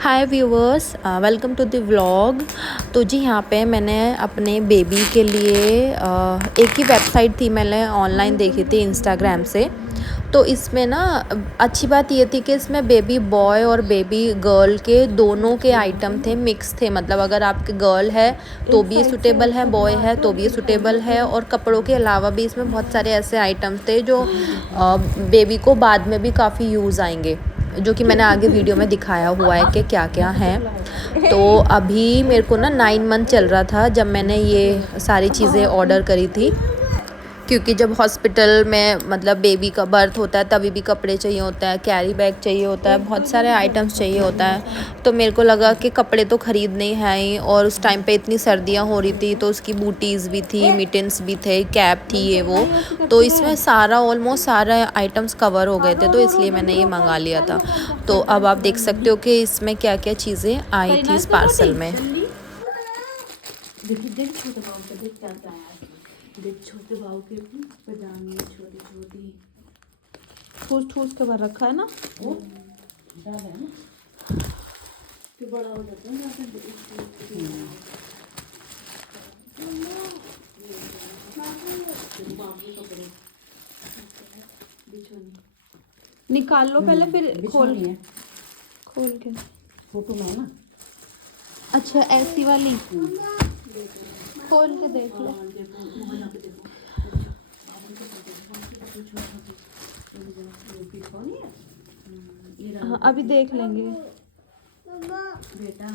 Hi viewers, welcome to the vlog. तो जी यहाँ पे मैंने अपने बेबी के लिए एक ही वेबसाइट थी, मैंने ऑनलाइन देखी थी इंस्टाग्राम से। तो इसमें ना अच्छी बात ये थी कि इसमें बेबी बॉय और बेबी गर्ल के दोनों के आइटम थे, मिक्स थे। मतलब अगर आपके गर्ल है तो भी ये सूटेबल है, बॉय है तो भी ये सूटेबल है। और कपड़ों के अलावा भी इसमें बहुत सारे ऐसे आइटम थे जो बेबी को बाद में भी काफ़ी यूज़ आएंगे, जो कि मैंने आगे वीडियो में दिखाया हुआ है कि क्या क्या है। तो अभी मेरे को ना 9 मंथ चल रहा था जब मैंने ये सारी चीज़ें ऑर्डर करी थी, क्योंकि जब हॉस्पिटल में मतलब बेबी का बर्थ होता है तभी भी कपड़े चाहिए होता है, कैरी बैग चाहिए होता है, बहुत सारे आइटम्स चाहिए होता है। तो मेरे को लगा कि कपड़े तो ख़रीदने ही हैं ही, और उस टाइम पे इतनी सर्दियाँ हो रही थी तो उसकी बूटीज़ भी थी, मिटन्स भी थे, कैप थी, ये वो। तो इसमें सारा ऑलमोस्ट सारे आइटम्स कवर हो गए थे, तो इसलिए मैंने ये मंगा लिया था। तो अब आप देख सकते हो कि इसमें क्या क्या चीज़ें आई थी इस पार्सल में। देख छोटे भाव के भी पजामे छोटी छोटी ठूस ठूस के भर रखा है ना वो ज्यादा है ना कि बड़ा हो जाता है निकाल लो पहले, फिर खोल के फोटो में है ना। अच्छा ऐसी वाली खोल के देख लो। हाँ अभी देख लेंगे बेटा।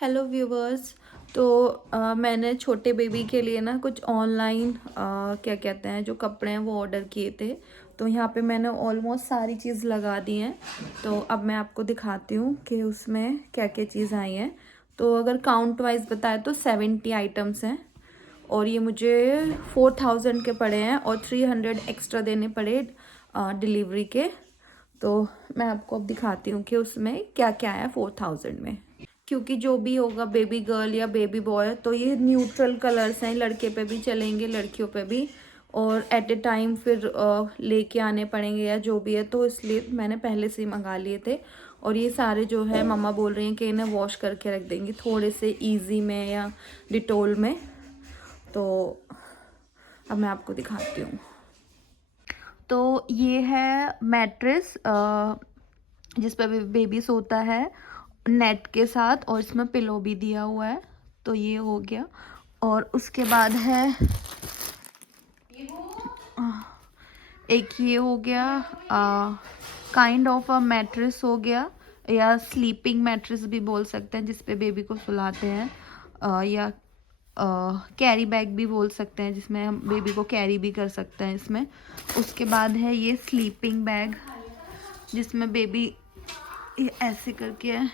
हेलो व्यूवर्स, तो मैंने छोटे बेबी के लिए ना कुछ ऑनलाइन क्या कहते हैं जो कपड़े हैं वो ऑर्डर किए थे। तो यहाँ पे मैंने ऑलमोस्ट सारी चीज़ लगा दी हैं। तो अब मैं आपको दिखाती हूँ कि उसमें क्या क्या चीज़ आई है। तो अगर काउंट वाइज बताए तो 70 आइटम्स हैं, और ये मुझे 4000 के पड़े हैं, और 300 एक्स्ट्रा देने पड़े डिलीवरी के। तो मैं आपको अब दिखाती हूँ कि उसमें क्या क्या है 4000 में। क्योंकि जो भी होगा बेबी गर्ल या बेबी बॉय, तो ये न्यूट्रल कलर्स हैं, लड़के पे भी चलेंगे लड़कियों पे भी, और एट ए टाइम फिर लेके आने पड़ेंगे या जो भी है। तो इसलिए मैंने पहले से ही मंगा लिए थे। और ये सारे जो है मम्मा बोल रही हैं कि इन्हें वॉश करके रख देंगी थोड़े से इजी में या डिटोल में। तो अब मैं आपको दिखाती हूँ। तो ये है मैट्रेस जिस पर बेबी सोता है नेट के साथ, और इसमें पिलो भी दिया हुआ है। तो ये हो गया। और उसके बाद है एक ये हो गया काइंड ऑफ अ मैट्रेस हो गया, या स्लीपिंग मैट्रेस भी बोल सकते हैं, जिस पे बेबी को सुलाते हैं। या कैरी बैग भी बोल सकते हैं, जिसमें हम बेबी को कैरी भी कर सकते हैं इसमें। उसके बाद है ये स्लीपिंग बैग, जिसमें बेबी ये ऐसे करके है,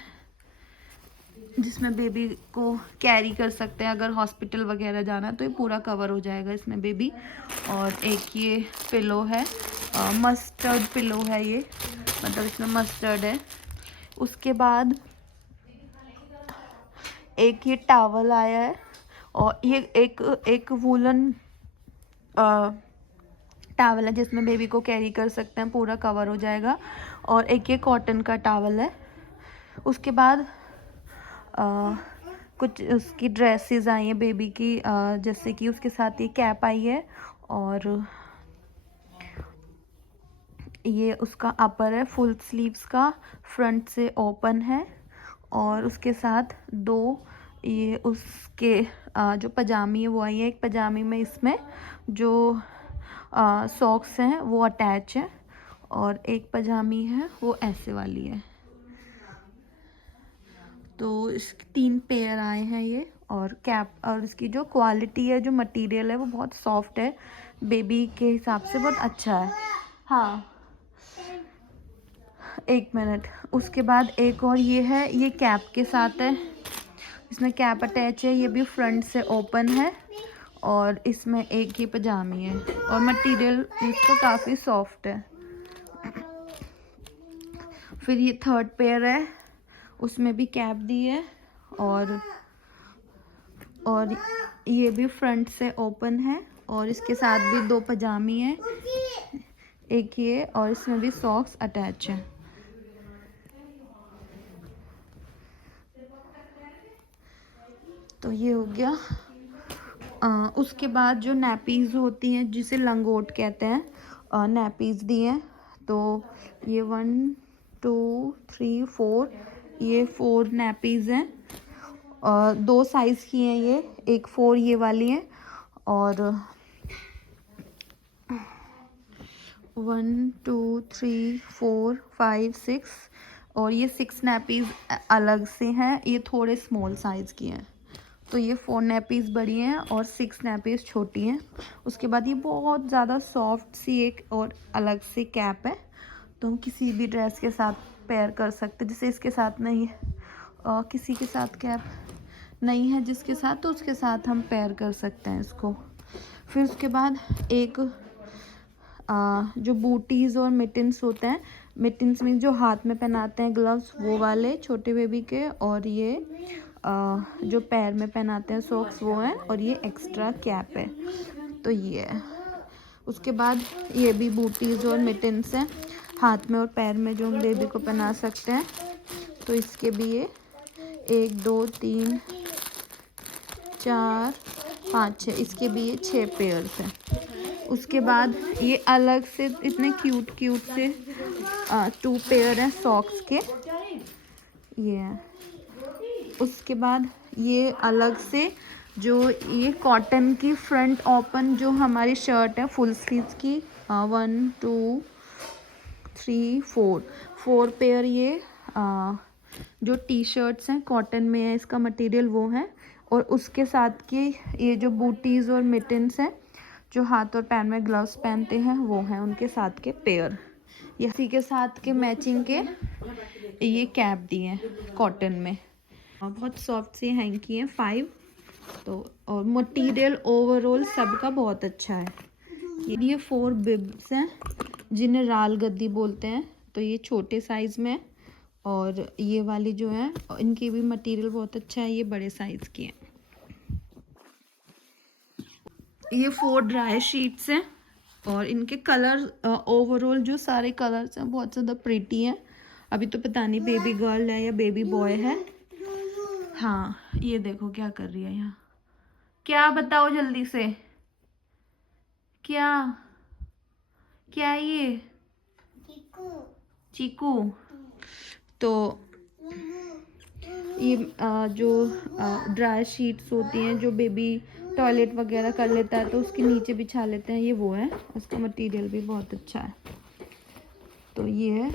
जिसमें बेबी को कैरी कर सकते हैं। अगर हॉस्पिटल वगैरह जाना है तो ये पूरा कवर हो जाएगा इसमें बेबी। और एक ये पिलो है, मस्टर्ड पिलो है ये, मतलब इसमें मस्टर्ड है। उसके बाद एक ये टॉवल आया है, और ये एक वूलन टॉवल है, जिसमें बेबी को कैरी कर सकते हैं, पूरा कवर हो जाएगा। और एक ये कॉटन का टॉवल है। उसके बाद कुछ उसकी ड्रेसेस आई हैं बेबी की, जैसे कि उसके साथ ये कैप आई है, और ये उसका अपर है फुल स्लीव्स का, फ्रंट से ओपन है। और उसके साथ दो ये उसके जो पजामी है वो आई है। एक पजामी में इसमें जो सॉक्स हैं वो अटैच है, और एक पजामी है वो ऐसे वाली है। तो इसके 3 पेयर आए हैं ये। और कैप, और इसकी जो क्वालिटी है, जो मटेरियल है वो बहुत सॉफ्ट है, बेबी के हिसाब से बहुत अच्छा है। हाँ 1 मिनट। उसके बाद एक और ये है, ये कैप के साथ है, इसमें कैप अटैच है, ये भी फ्रंट से ओपन है। और इसमें एक ही पजामी है, और मटेरियल इसका काफ़ी सॉफ्ट है। फिर ये 3rd पेयर है, उसमें भी कैप दी है, और ये भी फ्रंट से ओपन है, और इसके साथ भी 2 पजामी है, एक ये, और इसमें भी सॉक्स अटैच है। तो ये हो गया। उसके बाद जो नैपीज़ होती हैं जिसे लंगोट कहते हैं, नैपीज़ दिए हैं। तो ये 1 2 3 4, ये 4 नैपीज़ हैं। 2 साइज़ की हैं ये, एक 4 ये वाली है, और 1 2 3 4 5 6, और ये 6 नैपीज़ अलग से हैं, ये थोड़े स्मॉल साइज़ की हैं। तो ये 4 नैपीज़ बड़ी हैं और 6 नैपीज़ छोटी हैं। उसके बाद ये बहुत ज़्यादा सॉफ्ट सी एक और अलग से कैप है, तो हम किसी भी ड्रेस के साथ पेयर कर सकते हैं। जैसे इसके साथ नहीं है, किसी के साथ कैप नहीं है जिसके साथ, तो उसके साथ हम पेयर कर सकते हैं इसको। फिर उसके बाद एक जो बूटीज़ और मिटन्स होते हैं, मिटन्स में जो हाथ में पहनाते हैं ग्लव्स, वो वाले छोटे बेबी के, और ये जो पैर में पहनाते हैं सॉक्स, वो हैं, और ये एक्स्ट्रा कैप है। तो ये है। उसके बाद ये भी बूटीज़ और मिटन्स हैं, हाथ में और पैर में, जो हम बेबी को पहना सकते हैं। तो इसके भी ये 1 2 3 4 5 6, इसके भी ये 6 पेयर्स हैं। उसके बाद ये अलग से इतने क्यूट से 2 पेयर हैं सॉक्स के, ये हैं। उसके बाद ये अलग से जो ये कॉटन की फ्रंट ओपन जो हमारी शर्ट है फुल स्लीव्स की, 1 2 3 4 पेयर ये जो टी शर्ट्स हैं कॉटन में है, इसका मटेरियल वो है। और उसके साथ के ये जो बूटीज़ और मिटन्स हैं जो हाथ और पैर में ग्लव्स पहनते हैं, वो हैं उनके साथ के पेयर। ये इसी के साथ के मैचिंग के ये कैप दिए हैं कॉटन में, बहुत सॉफ्ट सी हैंकी हैं 5। तो और मटेरियल ओवरऑल सबका बहुत अच्छा है। ये 4 बिब्स हैं जिन्हें राल गद्दी बोलते हैं। तो ये छोटे साइज़ में, और ये वाली जो है इनकी भी मटेरियल बहुत अच्छा है, ये बड़े साइज़ की हैं। ये 4 ड्राई शीट्स हैं, और इनके कलर ओवरऑल जो सारे कलर्स हैं बहुत ज़्यादा प्रिटी हैं। अभी तो पता नहीं बेबी गर्ल है या बेबी बॉय है। हाँ, ये देखो क्या कर रही है यहाँ, क्या बताओ जल्दी से, क्या क्या है ये? चीकू। तो ये जो ड्राई शीट्स होती हैं जो बेबी टॉयलेट वगैरह कर लेता है तो उसके नीचे बिछा लेते हैं, ये वो है। उसका मटेरियल भी बहुत अच्छा है। तो ये है।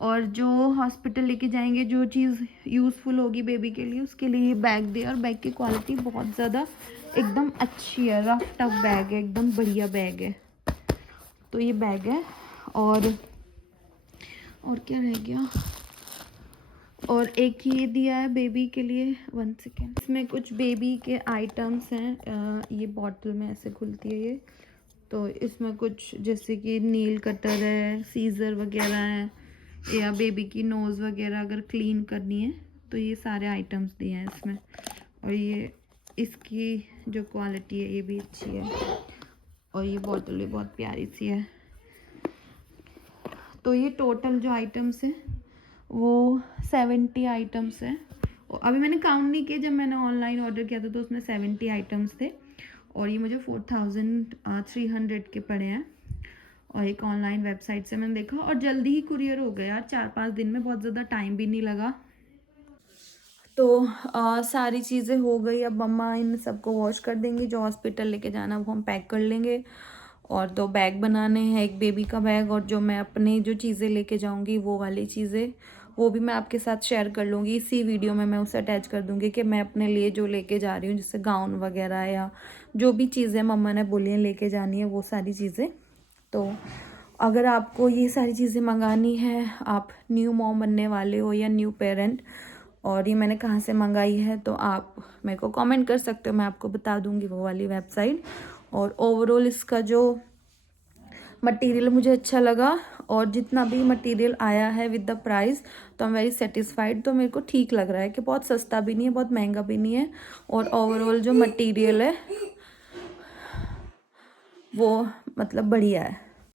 और जो हॉस्पिटल लेके जाएंगे जो चीज़ यूज़फुल होगी बेबी के लिए, उसके लिए ये बैग दिया, और बैग की क्वालिटी बहुत ज़्यादा एकदम अच्छी है, रफ टफ बैग है, एकदम बढ़िया बैग है। तो ये बैग है। और क्या रह गया, और एक ये दिया है बेबी के लिए, 1 सेकेंड। इसमें कुछ बेबी के आइटम्स हैं। ये बॉटल में ऐसे खुलती है ये, तो इसमें कुछ जैसे कि नील कटर है, सीज़र वगैरह है, या बेबी की नोज़ वगैरह अगर क्लीन करनी है तो ये सारे आइटम्स दिए हैं इसमें। और ये इसकी जो क्वालिटी है ये भी अच्छी है, और ये बॉटल भी बहुत प्यारी सी है। तो ये टोटल जो आइटम्स हैं वो 70 आइटम्स हैं। और अभी मैंने काउंट नहीं किया, जब मैंने ऑनलाइन ऑर्डर किया था तो उसमें 70 आइटम्स थे, और ये मुझे 4300 के पड़े हैं। और एक ऑनलाइन वेबसाइट से मैंने देखा, और जल्दी ही कुरियर हो गया यार, 4-5 दिन में, बहुत ज़्यादा टाइम भी नहीं लगा। तो सारी चीज़ें हो गई। अब मम्मा इन सबको वॉश कर देंगी, जो हॉस्पिटल लेके जाना वो हम पैक कर लेंगे। और 2 बैग बनाने हैं, एक बेबी का बैग, और जो मैं अपने जो चीज़ें लेके जाऊंगी वो वाली चीज़ें, वो भी मैं आपके साथ शेयर कर लूँगी। इसी वीडियो में मैं उसे अटैच कर दूँगी कि मैं अपने लिए जो लेके जा रही हूँ, जैसे गाउन वगैरह या जो भी चीज़ें मम्मा ने बोली हैं लेके जानी है, वो सारी चीज़ें। तो अगर आपको ये सारी चीज़ें मंगानी है, आप न्यू मॉम बनने वाले हो या न्यू पेरेंट, और ये मैंने कहाँ से मंगाई है, तो आप मेरे को कमेंट कर सकते हो, मैं आपको बता दूँगी वो वाली वेबसाइट। और ओवरऑल इसका जो मटेरियल मुझे अच्छा लगा, और जितना भी मटेरियल आया है विद द प्राइस, तो आई एम वेरी सेटिस्फाइड। तो मेरे को ठीक लग रहा है कि बहुत सस्ता भी नहीं है, बहुत महंगा भी नहीं है, और ओवरऑल जो मटेरियल है वो मतलब बढ़िया है।